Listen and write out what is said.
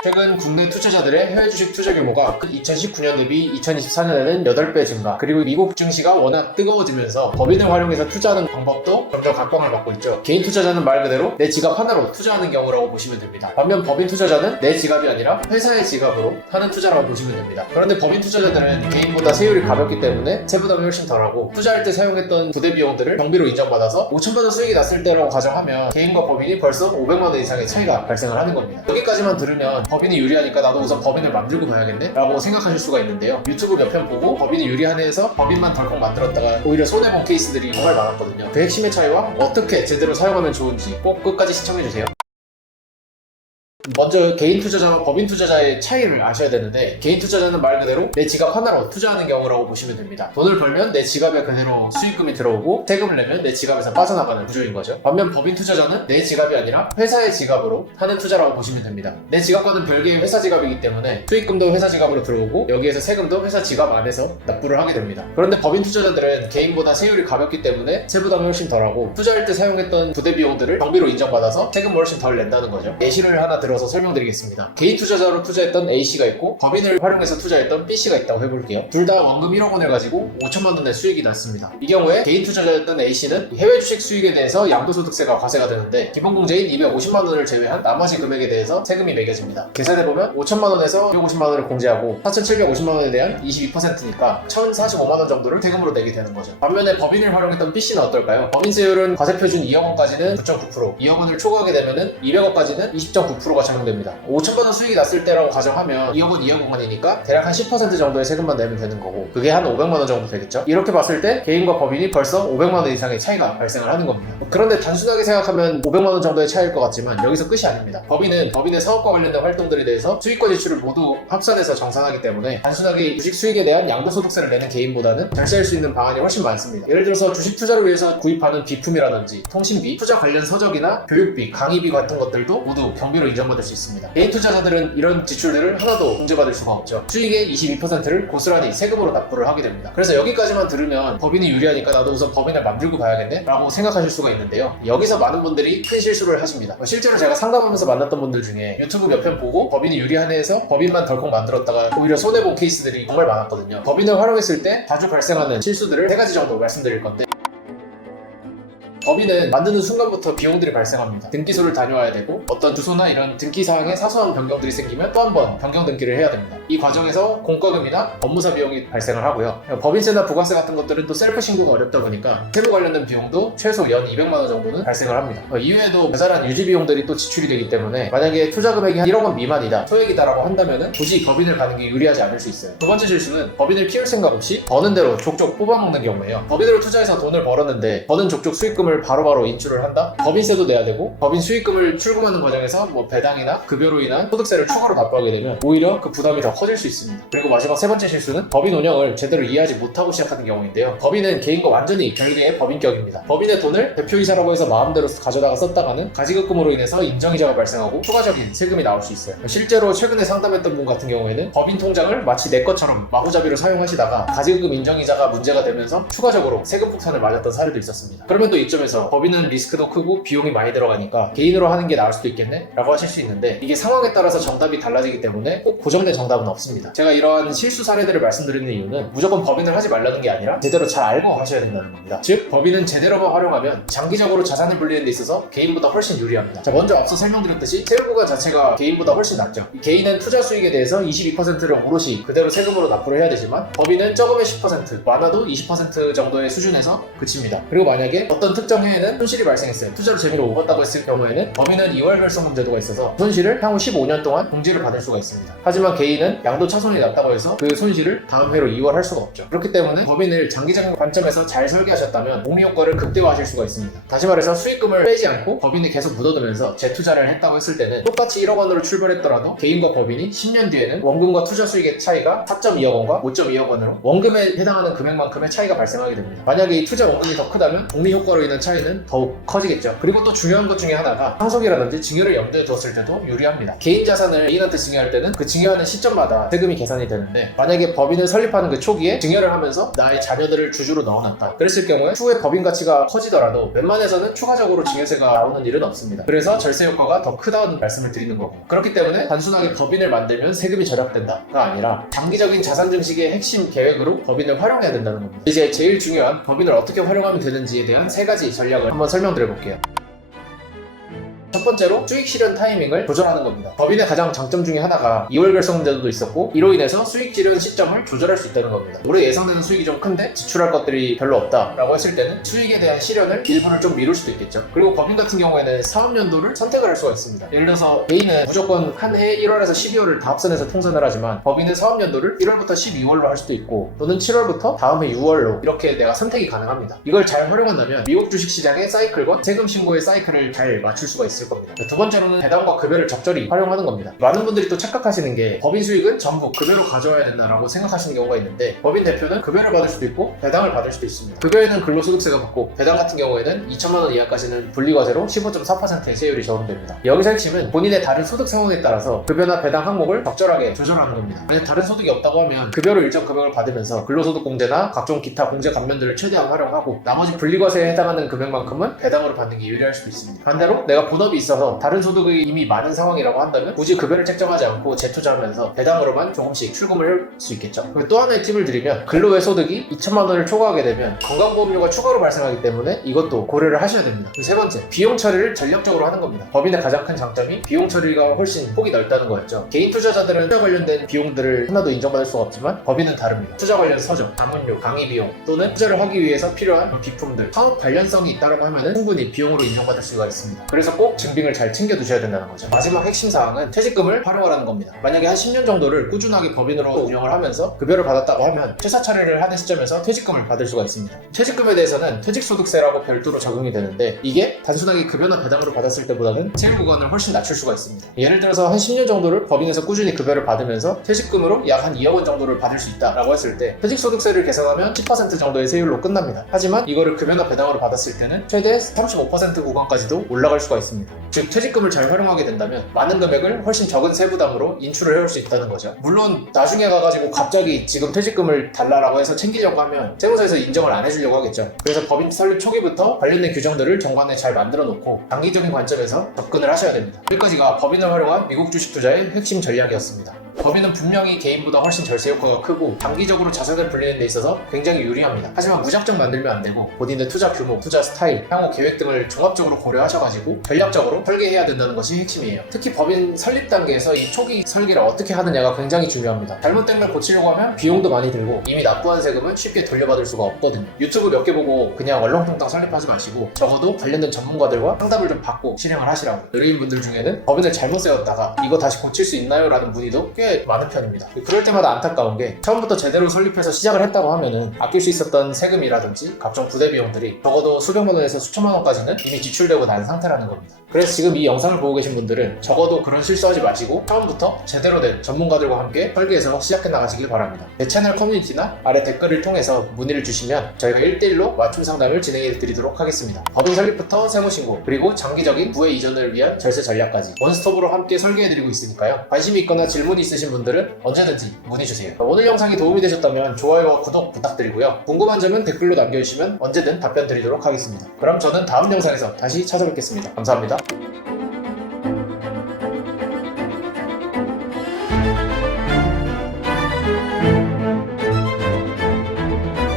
최근 국내 투자자들의 해외 주식 투자 규모가 2019년 대비 2024년에는 8배 증가, 그리고 미국 증시가 워낙 뜨거워지면서 법인을 활용해서 투자하는 방법도 점점 각광을 받고 있죠. 개인 투자자는 말 그대로 내 지갑 하나로 투자하는 경우라고 보시면 됩니다. 반면 법인 투자자는 내 지갑이 아니라 회사의 지갑으로 하는 투자라고 보시면 됩니다. 그런데 법인 투자자들은 개인보다 세율이 가볍기 때문에 세부담이 훨씬 덜하고, 투자할 때 사용했던 부대 비용들을 경비로 인정받아서 5천만 원 수익이 났을 때라고 가정하면 개인과 법인이 벌써 500만 원 이상의 차이가 발생을 하는 겁니다. 여기까지만 들으면 법인이 유리하니까 나도 우선 법인을 만들고 봐야겠네? 라고 생각하실 수가 있는데요. 유튜브 몇 편 보고 법인이 유리하네 해서 법인만 덜컥 만들었다가 오히려 손해본 케이스들이 정말 많았거든요. 그 핵심의 차이와 어떻게 제대로 사용하면 좋은지 꼭 끝까지 시청해주세요. 먼저 개인 투자자와 법인 투자자의 차이를 아셔야 되는데, 개인 투자자는 말 그대로 내 지갑 하나로 투자하는 경우라고 보시면 됩니다. 돈을 벌면 내 지갑에 그대로 수익금이 들어오고, 세금을 내면 내 지갑에서 빠져나가는 구조인 거죠. 반면 법인 투자자는 내 지갑이 아니라 회사의 지갑으로 하는 투자라고 보시면 됩니다. 내 지갑과는 별개의 회사 지갑이기 때문에 수익금도 회사 지갑으로 들어오고, 여기에서 세금도 회사 지갑 안에서 납부를 하게 됩니다. 그런데 법인 투자자들은 개인보다 세율이 가볍기 때문에 세부담이 훨씬 덜하고, 투자할 때 사용했던 부대 비용들을 경비로 인정받아서 세금을 훨씬 덜 낸다는 거죠. 예시를 하나 들어서 설명드리겠습니다. 개인 투자자로 투자했던 A씨가 있고, 법인을 활용해서 투자했던 B씨가 있다고 해볼게요. 둘 다 원금 1억 원을 가지고 5천만 원의 수익이 났습니다. 이 경우에 개인 투자자였던 A씨는 해외 주식 수익에 대해서 양도소득세가 과세가 되는데, 기본공제인 250만 원을 제외한 나머지 금액에 대해서 세금이 매겨집니다. 계산해보면 5천만 원에서 250만 원을 공제하고 4,750만 원에 대한 22%니까 1,045만 원 정도를 세금으로 내게 되는 거죠. 반면에 법인을 활용했던 B씨는 어떨까요? 법인세율은 과세표준 2억 원까지는 9.9%, 2억 원을 초과하게 되면은 200억까지는 20.9%가 적용됩니다. 5천만 원 수익이 났을 때라고 가정하면 2억 원, 2억 원이니까 대략 한 10% 정도의 세금만 내면 되는 거고, 그게 한 500만 원 정도 되겠죠? 이렇게 봤을 때 개인과 법인이 벌써 500만 원 이상의 차이가 발생을 하는 겁니다. 그런데 단순하게 생각하면 500만 원 정도의 차이일 것 같지만 여기서 끝이 아닙니다. 법인은 법인의 사업과 관련된 활동들에 대해서 수익과 지출을 모두 합산해서 정산하기 때문에 단순하게 주식 수익에 대한 양도소득세를 내는 개인보다는 절세할 수 있는 방안이 훨씬 많습니다. 예를 들어서 주식 투자를 위해서 구입하는 비품이라든지 통신비, 투자 관련 서적이나 교육비, 강의비 같은 것들도 모두 경비로 인정받을 수 있습니다. 개인 투자자들은 이런 지출들을 하나도 공제받을 수가 없죠. 수익의 22%를 고스란히 세금으로 납부를 하게 됩니다. 그래서 여기까지만 들으면 법인이 유리하니까 나도 우선 법인을 만들고 봐야겠네? 라고 생각하실 수가 있는데요. 여기서 많은 분들이 큰 실수를 하십니다. 실제로 제가 상담하면서 만났던 분들 중에 유튜브 몇 편 보고 법인이 유리하네 해서 법인만 덜컥 만들었다가 오히려 손해본 케이스들이 정말 많았거든요. 법인을 활용했을 때 자주 발생하는 실수들을 3가지 정도 말씀드릴 건데, 법인은 만드는 순간부터 비용들이 발생합니다. 등기소를 다녀와야 되고, 어떤 주소나 이런 등기사항에 사소한 변경들이 생기면 또 한 번 변경 등기를 해야 됩니다. 이 과정에서 공과금이나 법무사 비용이 발생을 하고요. 법인세나 부가세 같은 것들은 또 셀프 신고가 어렵다 보니까 세무 관련된 비용도 최소 연 200만 원 정도는 발생을 합니다. 이외에도 자잘한 유지 비용들이 또 지출이 되기 때문에 만약에 투자 금액이 한 1억 원 미만이다, 소액이다라고 한다면 굳이 법인을 가는 게 유리하지 않을 수 있어요. 두 번째 실수는 법인을 키울 생각 없이 버는 대로 족족 뽑아먹는 경우예요. 법인으로 투자해서 돈을 벌었는데 버는 족족 수익금을 바로바로 인출을 한다? 법인세도 내야 되고, 법인 수익금을 출금하는 과정에서 뭐 배당이나 급여로 인한 소득세를 추가로 납부하게 되면 오히려 그 부담이 더 커질 수 있습니다. 그리고 마지막 3번째 실수는 법인 운영을 제대로 이해하지 못하고 시작하는 경우인데요. 법인은 개인과 완전히 별개의 법인격입니다. 법인의 돈을 대표이사라고 해서 마음대로 가져다가 썼다가는 가지급금으로 인해서 인정이자가 발생하고 추가적인 세금이 나올 수 있어요. 실제로 최근에 상담했던 분 같은 경우에는 법인 통장을 마치 내 것처럼 마구잡이로 사용하시다가 가지급금 인정이자가 문제가 되면서 추가적으로 세금 폭탄을 맞았던 사례도 있었습니다. 그러면 또 이점에서 법인은 리스크도 크고 비용이 많이 들어가니까 개인으로 하는 게 나을 수도 있겠네? 라고 하실 수 있는데, 이게 상황에 따라서 정답이 달라지기 때문에 꼭 고정된 정답은 없습니다. 제가 이러한 실수 사례들을 말씀드리는 이유는 무조건 법인을 하지 말라는 게 아니라 제대로 잘 알고 하셔야 된다는 겁니다. 즉, 법인은 제대로만 활용하면 장기적으로 자산을 불리는 데 있어서 개인보다 훨씬 유리합니다. 자, 먼저 앞서 설명드렸듯이 세율구간 자체가 개인보다 훨씬 낮죠. 개인은 투자 수익에 대해서 22%를 오롯이 그대로 세금으로 납부를 해야 되지만, 법인은 적으면 10%, 많아도 20% 정도의 수준에서 그칩니다. 그리고 만약에 어떤 특정 해에는 손실이 발생했어요. 투자를 재미로 먹었다고 했을 경우에는 법인은 이월결손금 제도가 있어서 손실을 향후 15년 동안 공제를 받을 수가 있습니다. 하지만 개인은 양도차손이 났다고 해서 그 손실을 다음 해로 이월할 수가 없죠. 그렇기 때문에 법인을 장기적인 관점에서 잘 설계하셨다면 복리 효과를 극대화하실 수가 있습니다. 다시 말해서 수익금을 빼지 않고 법인이 계속 묻어두면서 재투자를 했다고 했을 때는 똑같이 1억 원으로 출발했더라도 개인과 법인이 10년 뒤에는 원금과 투자 수익의 차이가 4.2억 원과 5.2억 원으로 원금에 해당하는 금액만큼의 차이가 발생하게 됩니다. 만약에 이 투자 원금이 더 크다면 복리 효과로 인한 대한 차이는 더욱 커지겠죠. 그리고 또 중요한 것 중에 하나가 상속이라든지 증여를 염두에 두었을 때도 유리합니다. 개인 자산을 개인한테 증여할 때는 그 증여하는 시점마다 세금이 계산이 되는데, 만약에 법인을 설립하는 그 초기에 증여를 하면서 나의 자녀들을 주주로 넣어놨다 그랬을 경우에 추후에 법인 가치가 커지더라도 웬만해서는 추가적으로 증여세가 나오는 일은 없습니다. 그래서 절세 효과가 더 크다는 말씀을 드리는 거고, 그렇기 때문에 단순하게 법인을 만들면 세금이 절약된다가 아니라 장기적인 자산 증식의 핵심 계획으로 법인을 활용해야 된다는 겁니다. 이제 제일 중요한 법인을 어떻게 활용하면 되는지에 대한 3가지 전략을 한번 설명드려 볼게요. 첫 번째로 수익 실현 타이밍을 조절하는 겁니다. 법인의 가장 장점 중에 하나가 2월 결성 제도도 있었고, 이로 인해서 수익 실현 시점을 조절할 수 있다는 겁니다. 올해 예상되는 수익이 좀 큰데 지출할 것들이 별로 없다라고 했을 때는 수익에 대한 실현을 일부를 좀 미룰 수도 있겠죠. 그리고 법인 같은 경우에는 사업연도를 선택을 할 수가 있습니다. 예를 들어서 개인은 무조건 한 해 1월에서 12월을 다 합산해서 통선을 하지만, 법인은 사업연도를 1월부터 12월로 할 수도 있고 또는 7월부터 다음 해 6월로 이렇게 내가 선택이 가능합니다. 이걸 잘 활용한다면 미국 주식시장의 사이클과 세금 신고의 사이클을 잘 맞출 수가 있을 겁니다. 두 번째로는 배당과 급여를 적절히 활용하는 겁니다. 많은 분들이 또 착각하시는 게 법인 수익은 전부 급여로 가져와야 된다라고 생각하시는 경우가 있는데, 법인 대표는 급여를 받을 수도 있고 배당을 받을 수도 있습니다. 급여에는 근로소득세가 붙고, 배당 같은 경우에는 2천만 원 이하까지는 분리과세로 15.4%의 세율이 적용됩니다. 여기서 핵심은 본인의 다른 소득 상황에 따라서 급여나 배당 항목을 적절하게 조절하는 겁니다. 만약 다른 소득이 없다고 하면 급여로 일정 금액을 받으면서 근로소득 공제나 각종 기타 공제 감면들을 최대한 활용하고, 나머지 분리과세에 해당하는 금액만큼은 배당으로 받는 게 유리할 수도 있습니다. 반대로 내가 본업이 있어서 다른 소득이 이미 많은 상황이라고 한다면 굳이 급여를 책정하지 않고 재투자하면서 배당으로만 조금씩 출금을 할 수 있겠죠. 그리고 또 하나의 팁을 드리면, 근로외 소득이 2천만 원을 초과하게 되면 건강보험료가 추가로 발생하기 때문에 이것도 고려를 하셔야 됩니다. 세 번째, 비용 처리를 전략적으로 하는 겁니다. 법인의 가장 큰 장점이 비용 처리가 훨씬 폭이 넓다는 거였죠. 개인 투자자들은 투자 관련된 비용들을 하나도 인정받을 수가 없지만 법인은 다릅니다. 투자 관련 서적, 자문료, 강의 비용 또는 투자를 하기 위해서 필요한 비품들, 사업 관련성이 있다고 하면 충분히 비용으로 인정받을 수가 있습니다. 그래서 꼭 증빙을 잘 챙겨두셔야 된다는 거죠. 마지막 핵심 사항은 퇴직금을 활용하라는 겁니다. 만약에 한 10년 정도를 꾸준하게 법인으로 운영을 하면서 급여를 받았다고 하면 퇴사 처리를 하는 시점에서 퇴직금을 받을 수가 있습니다. 퇴직금에 대해서는 퇴직소득세라고 별도로 적용이 되는데, 이게 단순하게 급여나 배당으로 받았을 때보다는 세율 구간을 훨씬 낮출 수가 있습니다. 예를 들어서 한 10년 정도를 법인에서 꾸준히 급여를 받으면서 퇴직금으로 약 한 2억 원 정도를 받을 수 있다라고 했을 때 퇴직소득세를 계산하면 10% 정도의 세율로 끝납니다. 하지만 이거를 급여나 배당으로 받았을 때는 최대 35% 구간까지도 올라갈 수가 있습니다. 즉 퇴직금을 잘 활용하게 된다면 많은 금액을 훨씬 적은 세부담으로 인출을 해올 수 있다는 거죠. 물론 나중에 가가지고 갑자기 지금 퇴직금을 달라라고 해서 챙기려고 하면 세무서에서 인정을 안 해주려고 하겠죠. 그래서 법인 설립 초기부터 관련된 규정들을 정관에 잘 만들어 놓고 장기적인 관점에서 접근을 하셔야 됩니다. 여기까지가 법인을 활용한 미국 주식 투자의 핵심 전략이었습니다. 법인은 분명히 개인보다 훨씬 절세 효과가 크고 장기적으로 자산을 불리는 데 있어서 굉장히 유리합니다. 하지만 무작정 만들면 안 되고 본인의 투자 규모, 투자 스타일, 향후 계획 등을 종합적으로 고려하셔가지고 전략적으로 설계해야 된다는 것이 핵심이에요. 특히 법인 설립 단계에서 이 초기 설계를 어떻게 하느냐가 굉장히 중요합니다. 잘못된 걸 고치려고 하면 비용도 많이 들고 이미 납부한 세금은 쉽게 돌려받을 수가 없거든요. 유튜브 몇 개 보고 그냥 얼렁뚱땅 설립하지 마시고 적어도 관련된 전문가들과 상담을 좀 받고 실행을 하시라고. 의뢰인분들 중에는 법인을 잘못 세웠다가 이거 다시 고칠 수 있나요? 라는 문의도 꽤 많은 편입니다. 그럴 때마다 안타까운 게 처음부터 제대로 설립해서 시작을 했다고 하면은 아낄 수 있었던 세금이라든지 각종 부대 비용들이 적어도 수백만 원에서 수천만 원까지는 이미 지출되고 난 상태라는 겁니다. 그래서 지금 이 영상을 보고 계신 분들은 적어도 그런 실수하지 마시고 처음부터 제대로 된 전문가들과 함께 설계해서 시작해 나가시길 바랍니다. 내 채널 커뮤니티나 아래 댓글을 통해서 문의를 주시면 저희가 1대1로 맞춤 상담을 진행해 드리도록 하겠습니다. 법인 설립부터 세무신고, 그리고 장기적인 부의 이전을 위한 절세 전략까지 원스톱으로 함께 설계해 드리고 있으니까요. 관심이 있거나 질문이 있으신 분들은 언제든지 문의 주세요. 오늘 영상이 도움이 되셨다면 좋아요와 구독 부탁드리고요. 궁금한 점은 댓글로 남겨주시면 언제든 답변 드리도록 하겠습니다. 그럼 저는 다음 영상에서 다시 찾아뵙겠습니다. 감사합니다.